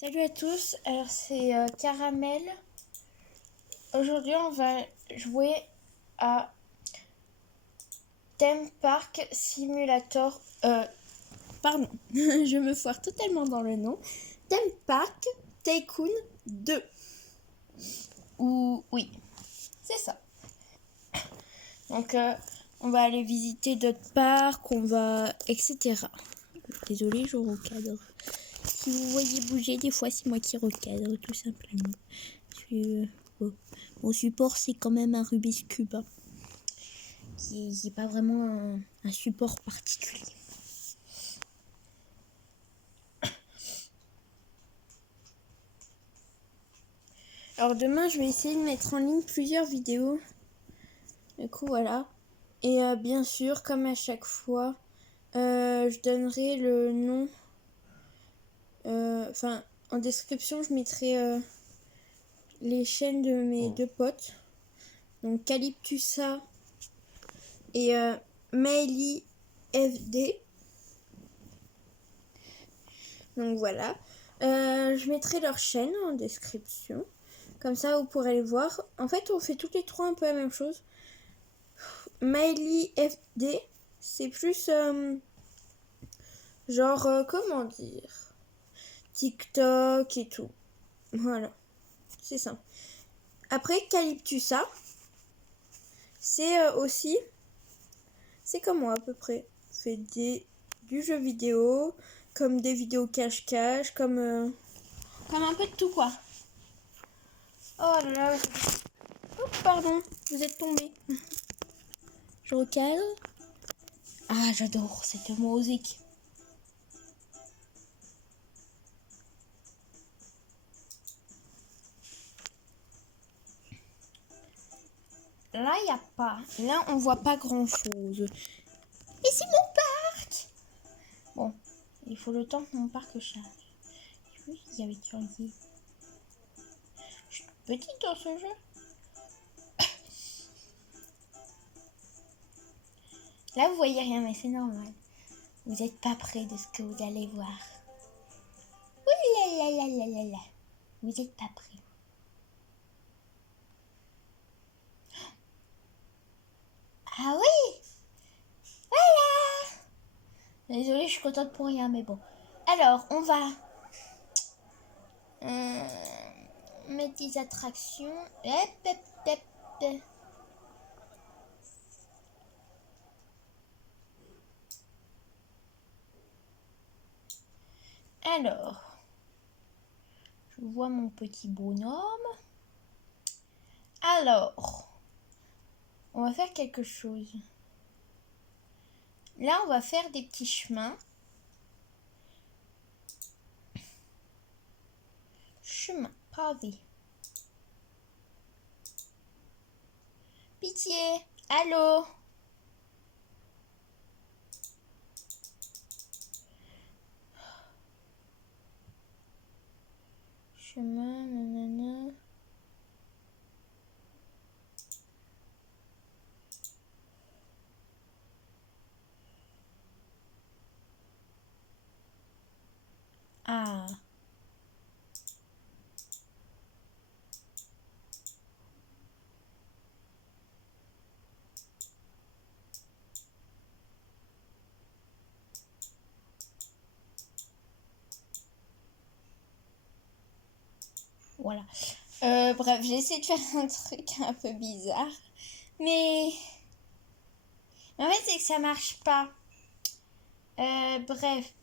Salut à tous, alors c'est Caramel. Aujourd'hui on va jouer à Theme Park Simulator. Pardon, je me foire totalement dans le nom. Theme Park Tycoon 2. Ou oui, c'est ça. Donc on va aller visiter d'autres parcs, on va etc. Désolée, je recadre. Si vous voyez bouger, des fois c'est moi qui recadre tout simplement. Mon support c'est quand même un Rubik's Cube, hein, qui n'est pas vraiment un support particulier. Alors demain je vais essayer de mettre en ligne plusieurs vidéos. Du coup voilà. Et bien sûr, comme à chaque fois, je donnerai le nom. Enfin, en description je mettrai les chaînes de mes deux potes. Donc Calyptusa et Maily FD. Donc voilà. Je mettrai leur chaîne en description. Comme ça, vous pourrez les voir. En fait, on fait toutes les trois un peu la même chose. Maily FD, c'est plus genre, comment dire, TikTok et tout. Voilà. C'est ça. Après, Calyptusa, c'est aussi, c'est comme moi à peu près. Fait du jeu vidéo, comme des vidéos cache-cache, comme un peu de tout quoi. Oh là là. Oh, pardon, vous êtes tombé. Je recadre. Ah, j'adore cette musique. Là, il n'y a pas. Là, on voit pas grand-chose. Et c'est mon parc. Bon, il faut le temps que mon parc charge. Je sais qu'il y avait Turquie. Je suis petite dans ce jeu. Là, vous voyez rien, mais c'est normal. Vous n'êtes pas près de ce que vous allez voir. Ouh là là là là là là. Vous n'êtes pas près. Ah oui. Voilà. Désolée, je suis contente pour rien, mais bon. Alors, on va mettre des attractions. Hop, hop, hop, hop. Alors, je vois mon petit bonhomme. Alors, on va faire quelque chose. Là, on va faire des petits chemins. Chemin pavé. Pitié, allô? Chemin, nanana. Ah. Voilà. Bref, j'ai essayé de faire un truc un peu bizarre. Mais en fait, c'est que ça marche pas. Bref.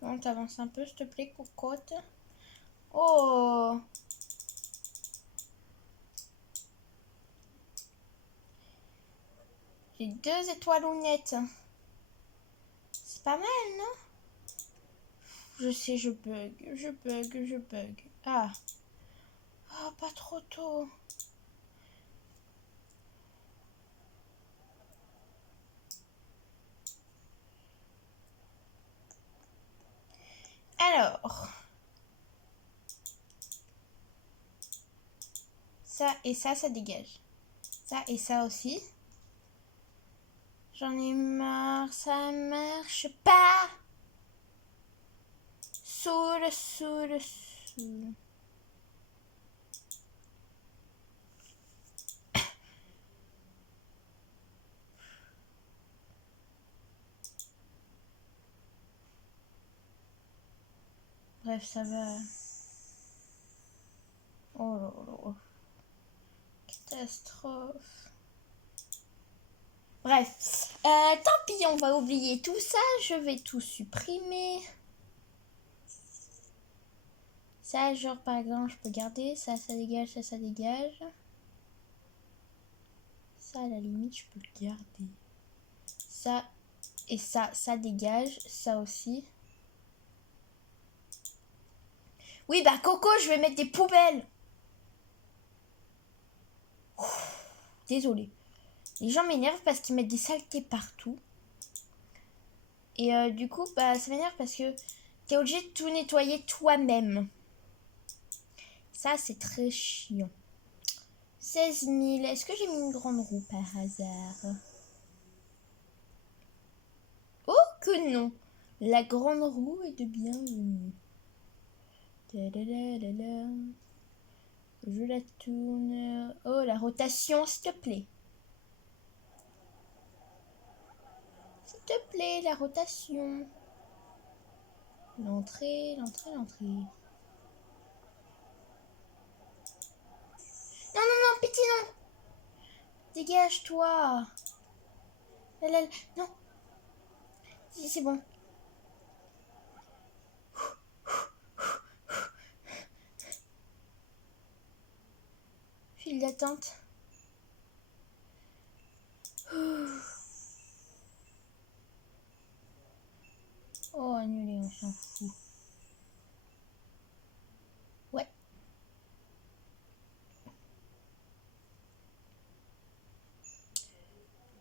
Bon, t'avances un peu, s'il te plaît, cocotte. Oh! J'ai 2 étoilounettes. C'est pas mal, non? Je sais, je bug. Ah. Oh, pas trop tôt. Alors. Ça et ça dégage. Ça et ça aussi. J'en ai marre, ça marche pas. Saoule. Bref, ça va. Oh là là. Catastrophe. Bref. Tant pis, on va oublier tout ça. Je vais tout supprimer. Ça, genre, par exemple, je peux garder. Ça dégage, ça dégage. Ça, à la limite, je peux le garder. Ça et ça dégage. Ça aussi. Oui, bah Coco, je vais mettre des poubelles. Désolée. Les gens m'énervent parce qu'ils mettent des saletés partout. Et du coup, bah, ça m'énerve parce que t'es obligé de tout nettoyer toi-même. Ça, c'est très chiant. 16 000. Est-ce que j'ai mis une grande roue par hasard? Oh que non. La grande roue est de bienvenue. Je la tourne. Oh, la rotation, s'il te plaît. S'il te plaît, la rotation. L'entrée. Non, pitié, non. Dégage-toi. Non. C'est bon. File d'attente. Oh, annulé, on s'en fout. Ouais.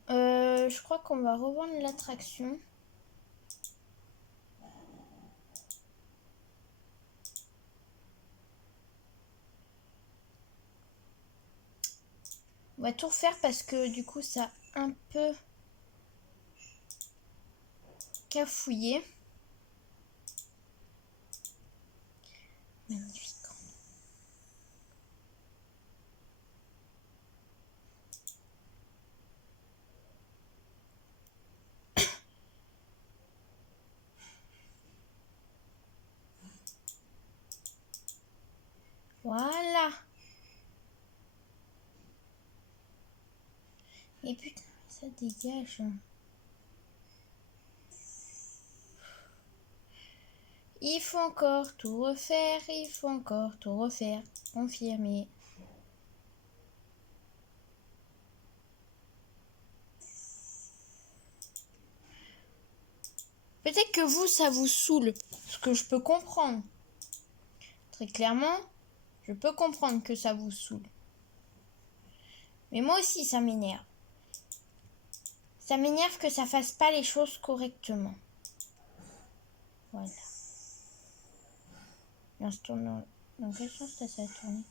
Je crois qu'on va revendre l'attraction. On va tout refaire parce que du coup ça a un peu cafouillé. Magnifique. Voilà. Et putain, ça dégage. Il faut encore tout refaire, confirmer. Peut-être que vous, ça vous saoule, ce que je peux comprendre. Très clairement, je peux comprendre que ça vous saoule. Mais moi aussi, ça m'énerve. Ça m'énerve que ça fasse pas les choses correctement. Voilà. Et on se tourne dans quel sens ça va tourner?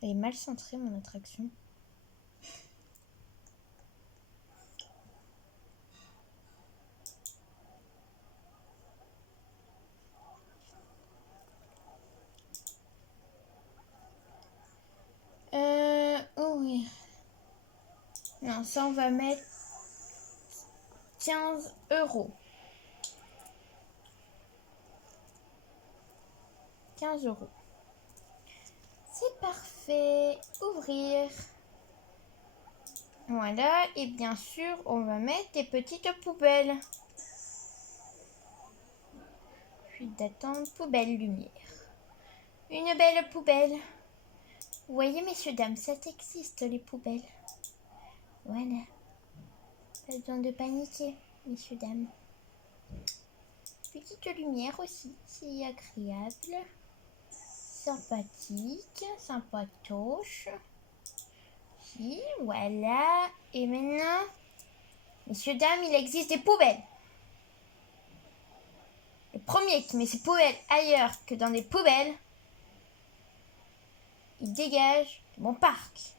Elle est mal centrée, mon attraction. Oh oui. Non, ça on va mettre 15 €. 15 €. C'est parfait. Ouvrir. Voilà. Et bien sûr, on va mettre des petites poubelles. Fuite d'attente, poubelle, lumière. Une belle poubelle. Vous voyez, messieurs, dames, ça existe, les poubelles. Voilà. Pas besoin de paniquer, messieurs, dames. Petite lumière aussi, c'est agréable. Sympathique, sympatoche. Si, voilà. Et maintenant, messieurs, dames, il existe des poubelles. Le premier qui met ses poubelles ailleurs que dans des poubelles, il dégage de mon parc.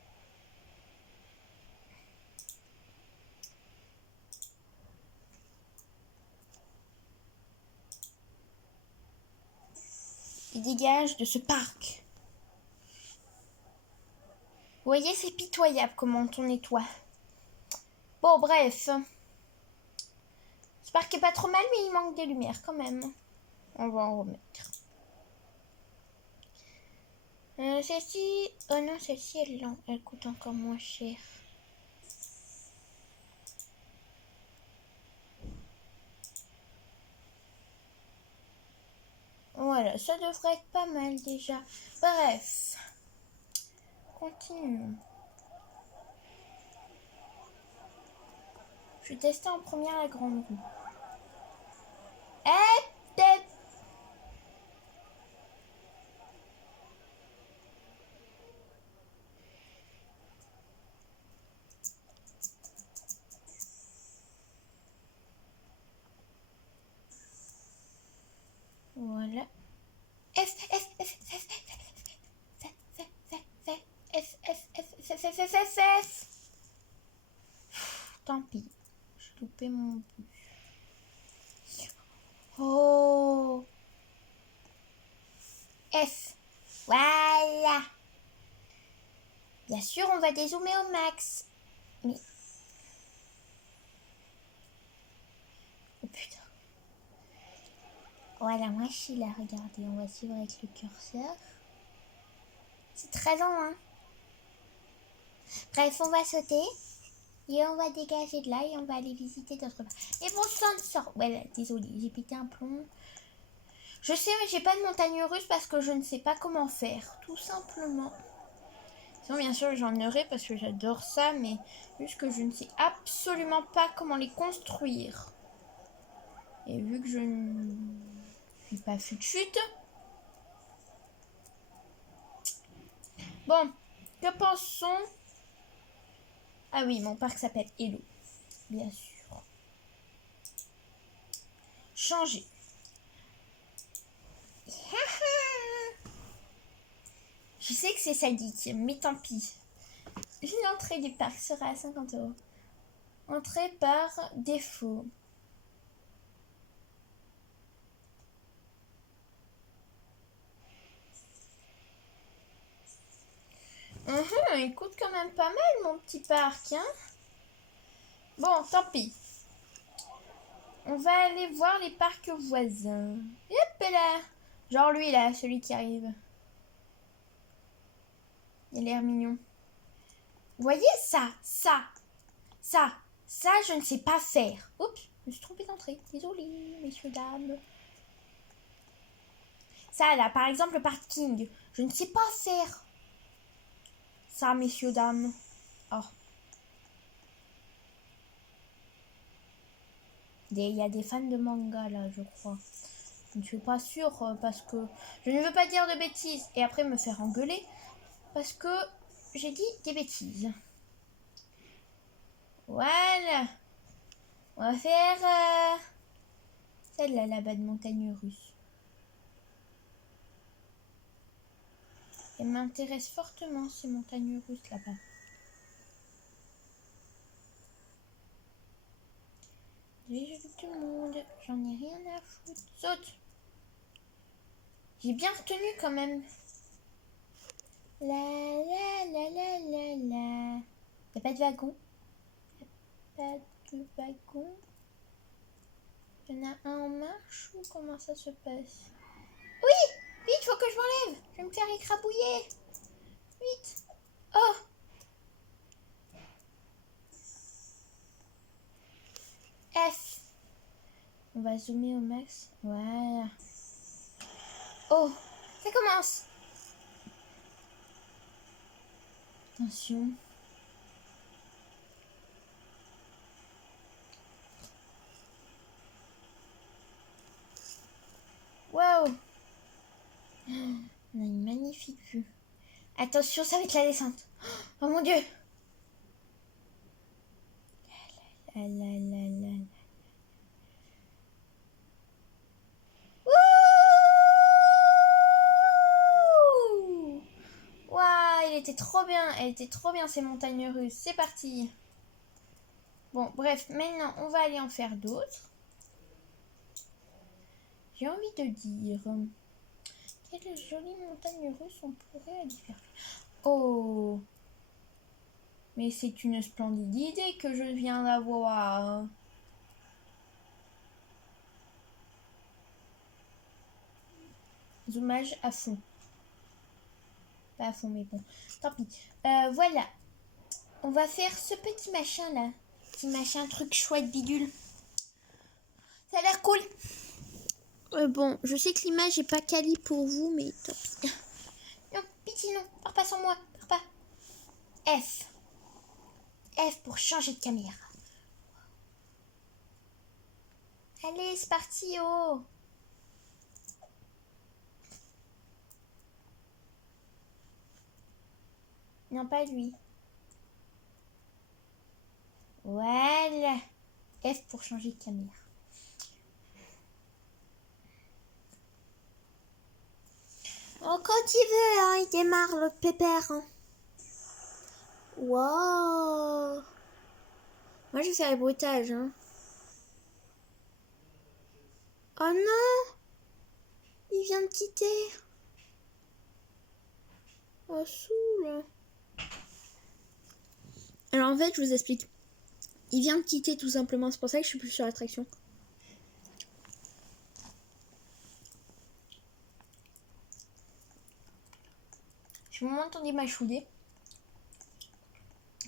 Il dégage de ce parc. Vous voyez, c'est pitoyable comment on nettoie. Bon, bref. Ce parc est pas trop mal, mais il manque des lumières quand même. On va en remettre. Celle-ci... Oh non, celle-ci, elle coûte encore moins cher. Voilà, ça devrait être pas mal déjà. Bref. Continuons. Je vais tester en première la grande roue. Peut-être. Voilà. F, F, F, F, F, F, F. Tant pis. J'ai loupé mon but. Oh. F. Voilà. Bien sûr, on va dézoomer au max. Mais... Oh putain. Voilà, moi je suis là, regardez. On va suivre avec le curseur. C'est très long, hein. Bref, on va sauter. Et on va dégager de là et on va aller visiter d'autres parts. Et bon, ça ne sort. Ouais, désolé, j'ai pété un plomb. Je sais, mais j'ai pas de montagne russe parce que je ne sais pas comment faire. Tout simplement. Sinon, bien sûr, j'en aurai parce que j'adore ça, mais juste que je ne sais absolument pas comment les construire. Et vu que je ne suis pas fut-fut. Bon, que pensons... Ah oui, mon parc s'appelle Hello. Bien sûr. Changer. Je sais que c'est sadique, mais tant pis. L'entrée du parc sera à 50 €. Entrée par défaut. Il coûte quand même pas mal mon petit parc, hein. Bon, tant pis. On va aller voir les parcs voisins. Hop là. Genre lui là, celui qui arrive. Il a l'air mignon. Vous voyez ça, je ne sais pas faire. Oups, je me suis trompée d'entrée. Désolée, messieurs, dames. Ça là, par exemple, le parking. Je ne sais pas faire. Ça, messieurs, dames. Oh. Il y a des fans de manga là, je crois. Je ne suis pas sûre parce que je ne veux pas dire de bêtises et après me faire engueuler parce que j'ai dit des bêtises. Voilà. On va faire celle-là là-bas de montagne russe. Elle m'intéresse fortement ces montagnes russes là-bas. Les jeux du monde, j'en ai rien à foutre. Saute. J'ai bien retenu quand même. La la la la la la. Y'a pas de wagon. Pas de wagon. Il y en a un en marche ou comment ça se passe? Oui! Vite, faut que je m'enlève! Je vais me faire écrabouiller! Vite! Oh! F! On va zoomer au max. Voilà. Oh! Ça commence! Attention. Waouh! On a une magnifique vue. Attention, ça va être la descente. Oh mon dieu! La la la la la. Wouh! Waouh! était trop bien. Elle était trop bien, ces montagnes russes. C'est parti. Bon, bref, maintenant, on va aller en faire d'autres. J'ai envie de dire... Quelle jolie montagne russe on pourrait aller faire. Oh! Mais c'est une splendide idée que je viens d'avoir. Zoomage à fond. Pas à fond, mais bon. Tant pis. Voilà. On va faire ce petit machin là. Petit machin, truc chouette, bidule. Ça a l'air cool. Bon, je sais que l'image est pas quali pour vous, mais tant pis. Non, pitié, non. Pars pas sans moi. Pars pas. F. F pour changer de caméra. Allez, c'est parti, oh. Non, pas lui. Voilà. F pour changer de caméra. Oh, quand il veut, hein, il démarre le pépère. Hein. Wow. Moi, je vais faire les bruitages. Hein. Oh non. Il vient de quitter. Oh, saoule. Alors, en fait, je vous explique. Il vient de quitter tout simplement. C'est pour ça que je suis plus sur l'attraction. Si vous m'entendez mâchouiller,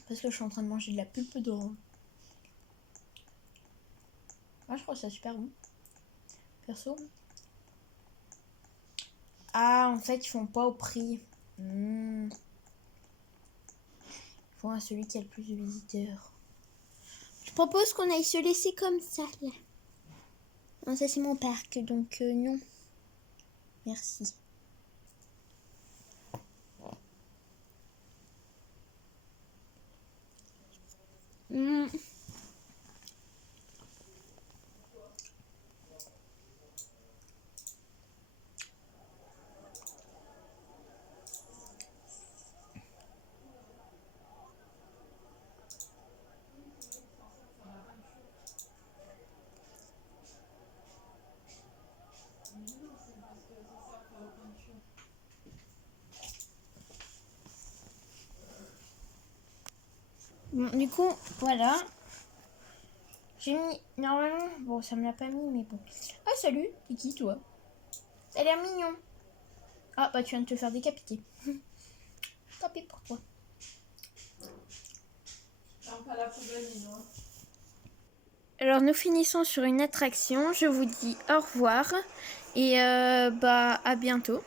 parce que je suis en train de manger de la pulpe d'orange. Moi, je trouve ça super bon. Perso. Ah, en fait, ils font pas au prix. Ils font à celui qui a le plus de visiteurs. Je propose qu'on aille se laisser comme ça, là. Non, ça, c'est mon parc, donc non. Merci. Bon, du coup, voilà. J'ai mis... Normalement... Bon, ça me l'a pas mis, mais bon. Ah, salut. T'es qui, toi? T'as l'air mignon. Ah, bah, tu viens de te faire décapiter. Tant pis pour toi. Alors, nous finissons sur une attraction. Je vous dis au revoir. Et bah, à bientôt.